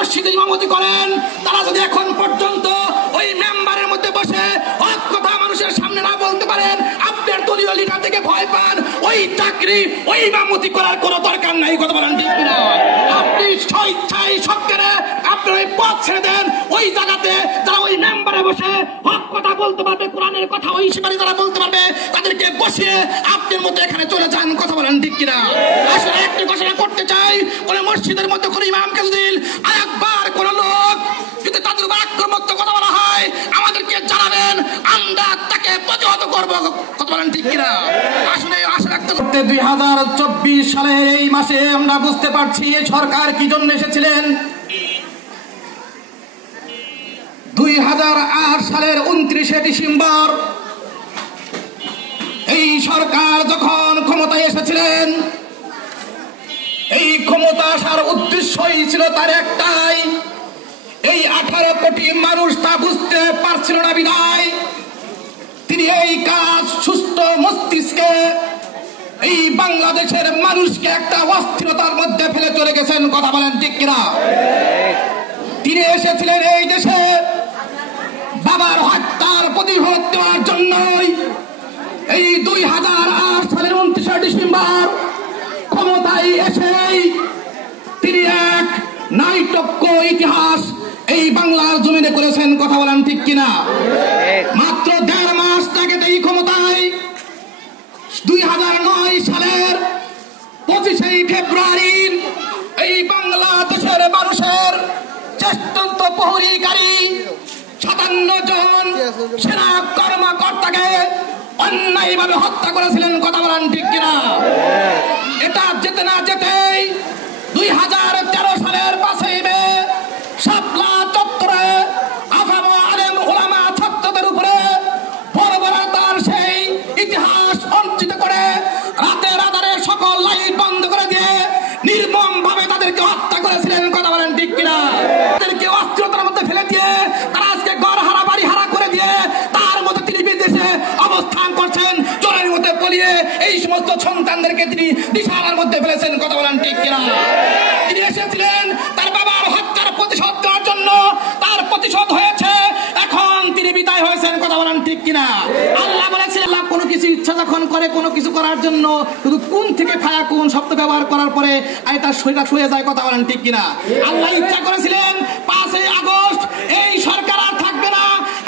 মসজিদে ইমামতি করেন তারা যদি এখন পর্যন্ত ওই মেম্বারের মধ্যে বসে হক কথা মানুষের সামনে না বলতে পারেন, আপনার দলীয় লিডার থেকে ভয় পান, ওই চাকরি ওই ইমামতি করার কোনো দরকার নাই। কথা বলেন ঠিক কিনা? আপনি স্বেচ্ছায় সরকারে আপনার ওই পথ ছেড়ে দেন। ওই জায়গাতে যারা ওই মেম্বারে বসে হক কথা বলতে পারবে, কোরআনের কথা ওই শিকারী যারা বলতে পারবে, তাদেরকে বসিয়ে আপনার মধ্যে এখানে চলে যান। কথা বলেন ঠিক কিনা? আসলে একটি ঘোষণা করতে চাই, কোন মসজিদের মধ্যে কোন ইমামকে যদি আরেকবার কোন লোক যদি তাদের উপর আক্রমণাত্মক কথা বলা হয়, আমাদেরকে জানাবেন, আমরা তাকে প্রতিহত করবো। কথা বলেন ঠিক কিনা? আসলে আশা রাখতে 2024 সালের এই মাসে আমরা বুঝতে পারছি সরকার কি জন্য এসেছিলেন। 2008 সালের 29শে ডিসেম্বর এই সরকার যখন ক্ষমতায় এসেছিলেন, এই ক্ষমতা আসার উদ্দেশ্যই ছিল তার একটাই, এই 18 কোটি মানুষ তা বুঝতে পারছিল না বিধায় তিনি এই কাজ সুস্থ মস্তিষ্কে এই বাংলাদেশের মানুষকে একটা অস্থিরতার মধ্যে ফেলে চলে গেছেন। কথা বলেন ঠিক কিনা? তিনি এসেছিলেন এই দেশে বাবার হত্যার প্রতিশোধ দেওয়ার জন্যই। এই 2008 সালের 29শে ডিসেম্বর ক্ষমতায় এসেই তিনি এক নাট্যজ্ঞ ইতিহাস এই বাংলার জমিনে করেছেন। কথা বলেন ঠিক কিনা? মাত্র 1.5 মাস আগে এই ক্ষমতায় 2009 সালের 25শে ফেব্রুয়ারি এই বাংলাদেশের মানুষের জ্যেষ্ঠ প্রহরীকারী 57 জন সেনা কর্মকর্তাকে অন্যায়ভাবে হত্যা করেছিলেন। কথা বলেন ঠিক কিনা? এটা যেতে না যেতেই 2013 সালের 5ই মে শাপলা চত্বরে আফাম আলেম ওলামা ছাত্রদের উপরে বর্বরতার সেই ইতিহাস অঞ্চিত করে রাতের আধারে সকল লাইট বন্ধ করে দিয়ে নির্মম ভাবে তাদেরকে হত্যা করেছিলেন। কথা বলেন ঠিক কিনা? তাদেরকে অস্থিরতার মধ্যে ফেলে দিয়ে তারা আজকে ঘর হারা বাড়ি হারা করে দিয়ে তার মধ্যে তিনি বিদেশে অবস্থান করছেন, চোরের মধ্যে পলিয়ে এই সমস্ত সন্তানদেরকে তিনি দিশাহারার মধ্যে ফেলেছেন। কথা বলেন ঠিক কিনা? তিনি এসেছিলেন তার বাবার হত্যার প্রতিশোধ দেওয়ার জন্য, তার প্রতিশোধ হয়েছে, এখন তিনি বিদায় হয়েছেন। কথা বলেন ঠিক কিনা? আল্লাহ বলেছেন, আল্লাহ কোনো কিছু ইচ্ছা যখন করে কোনো কিছু করার জন্য শুধু কোন থেকে ফায়া কোন শব্দ ব্যবহার করার পরে তার শরীরটা শুয়ে যায়। কথা বলেন ঠিক কিনা? আল্লাহ ইচ্ছা করেছিলেন 5ই আগস্ট এই সরকার আর থাকবে না,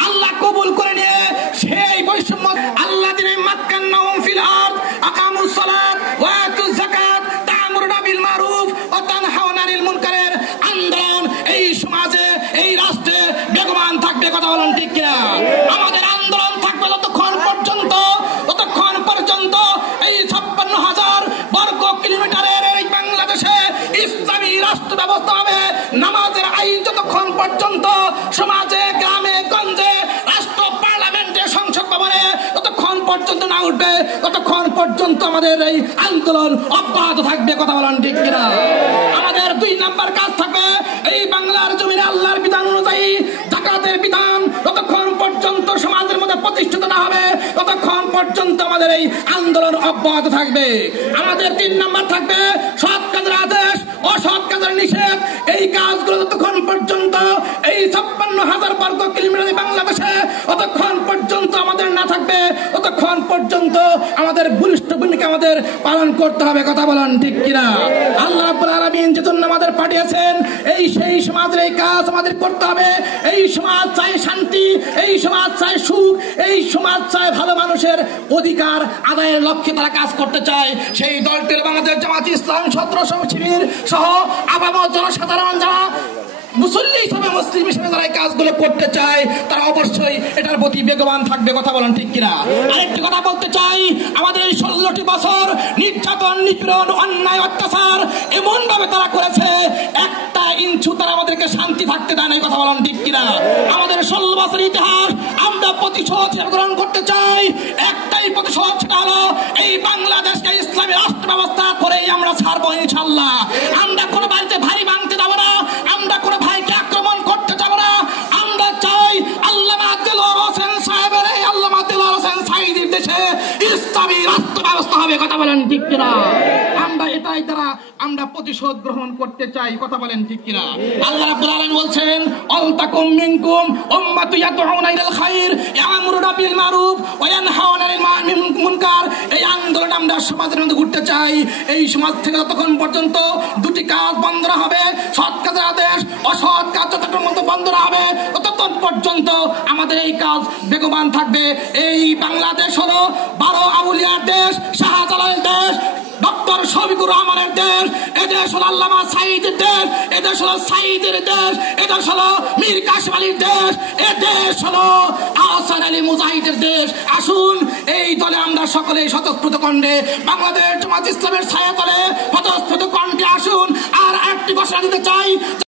আল্লাহ কবুল করে নিয়ে সেই বৈষম্য আল্লাহ দিনে মাক্কান্নাহুম ফিল আরদ আকামুস সালাত ওয়া আতুজ যাকাত তা'মুরুনা বিল মারুফ ওয়া তানহাউনা আনিল মুনকারের আন্দোলন এই সমাজে এই রাষ্ট্রে বেগবান থাকবে। কথা বলেন ঠিক কিনা? আমাদের আন্দোলন থাকবে যতক্ষণ পর্যন্ত এই 56,000 বর্গ কিলোমিটারের এই বাংলাদেশে ইসলামী রাষ্ট্র ব্যবস্থা হবে। নামাজের আইন যতক্ষণ পর্যন্ত সমাজে গ্রামে গঞ্জে রাষ্ট্র পার্লামেন্টে সংসদ ভবনে ততক্ষণ পর্যন্ত না উঠবে, ততক্ষণ পর্যন্ত আমাদের এই আন্দোলন অব্যাহত থাকবে। কথা বলেন ঠিক কিনা? আমাদের 2 নাম্বার কাজ থাকবে এই বাংলার জমিনে আল্লাহর বিধান অনুযায়ী যাকাতের বিধান যতক্ষণ পর্যন্ত সমাজের মধ্যে প্রতিষ্ঠিত না হবে ততক্ষণ পর্যন্ত আমাদের এই আন্দোলন অব্যাহত থাকবে। আমাদের 3 নাম্বার থাকবে সৎ কাজের আদেশ, অসৎ কাজের নিষেধ। এই কাজগুলো যতক্ষণ পর্যন্ত এই 56,000 বর্গ কিলোমিটার বাংলাদেশে ততক্ষণ পর্যন্ত আমাদের না থাকবে ততক্ষণ পর্যন্ত আমাদের বলিষ্ঠ ভূমিকা আমাদের পালন করতে হবে। কথা বলেন ঠিক কিনা? আল্লাহ রাব্বুল আলামিন যে জন্য আমাদের পাঠিয়েছেন এই সেই সমাজের এই কাজ আমাদের করতে হবে। এই সমাজ চাই শান্তি, এই সমাজ চাই সুখ, এই সমাজ চাই ভালো মানুষের অধিকার আদায়ের লক্ষ্যে তারা কাজ করতে চায়। সেই দলটির বাংলাদেশ জামাত ইসলাম ছাত্র শিবির সহ আপামর জনসাধারণ যারা মুসল্লি হিসেবে মুসলিম হিসেবে যারা এই কাজগুলো করতে চায় তারা অবশ্যই এটার প্রতি বেগবান থাকবে। কথা বলেন ঠিক কিনা? আরেকটি কথা বলতে চাই, আমাদের এই 16টি বছর নির্যাতন নিপীড়ন অন্যায় অত্যাচার এমন ভাবে তারা করেছে, একটা ইঞ্চু তারা আমাদেরকে শান্তি থাকতে দেয় না। কথা বলেন ঠিক কিনা? আমাদের 16 বছরের ইতিহাস আমরা প্রতিশোধ গ্রহণ করতে চাই। একটাই প্রতিশোধ, সেটা হলো এই বাংলাদেশকে ইসলামী রাষ্ট্র ব্যবস্থা করেই আমরা ছাড়বো ইনশাআল্লাহ। আমরা কোনো বাড়িতে ভারী ভাঙতে যাব না, আমরা কোনো ভাইকে আক্রমণ করতে যাব না। আমরা চাই আল্লামা দেলোয়ার হোসেন সাহেবের এই আল্লামা দেলোয়ার হোসেন সাঈদীর দেশে ইসলামী রাষ্ট্র ব্যবস্থা হবে। কথা বলেন ঠিক কিনা? আমরা এটাই দ্বারা আমরা প্রতিশোধ গ্রহণ করতে চাই। কথা বলেন ঠিক কিনা? আল্লাহ রাব্বুল আলামিন বলছেন আলতাকুম মিনকুম উম্মাতুন ইয়াদউনা ইলাল খায়র ইয়ামুরুনা বিল মারুফ ওয়া ইয়ানহাউনা আনিল মুনকার। এই আন্দোলন আমরা সমাজের মধ্যে করতে চাই। এই সমাজ থেকে যতক্ষণ পর্যন্ত দুটি কাজ বন্ধ না হবে, সৎ কাজের আদেশ, অসৎ কাজ যতক্ষণ পর্যন্ত বন্ধ না হবে, ততক্ষণ পর্যন্ত আমাদের এই কাজ বেগবান থাকবে। এই বাংলাদেশ হলো 12 আউলিয়ার দেশ, শাহজালালের দেশ, ডক্টর শফিকুর রহমানের দেশ, এদেশ হলো আল্লামা সাঈদের দেশ, এদেশ হলো সাঈদের দেশ, এদেশ হলো মীর কাসেম আলীর দেশ, এদেশ হলো আহসান আলী মুজাহিদের দেশ। আসুন এই দলে আমরা সকলে স্বতঃস্ফূর্ত কণ্ঠে বাংলাদেশ জামাত ইসলামের ছায়া তলে স্বতঃস্ফূর্ত কণ্ঠে আসুন। আর একটি ঘোষণা দিতে চাই,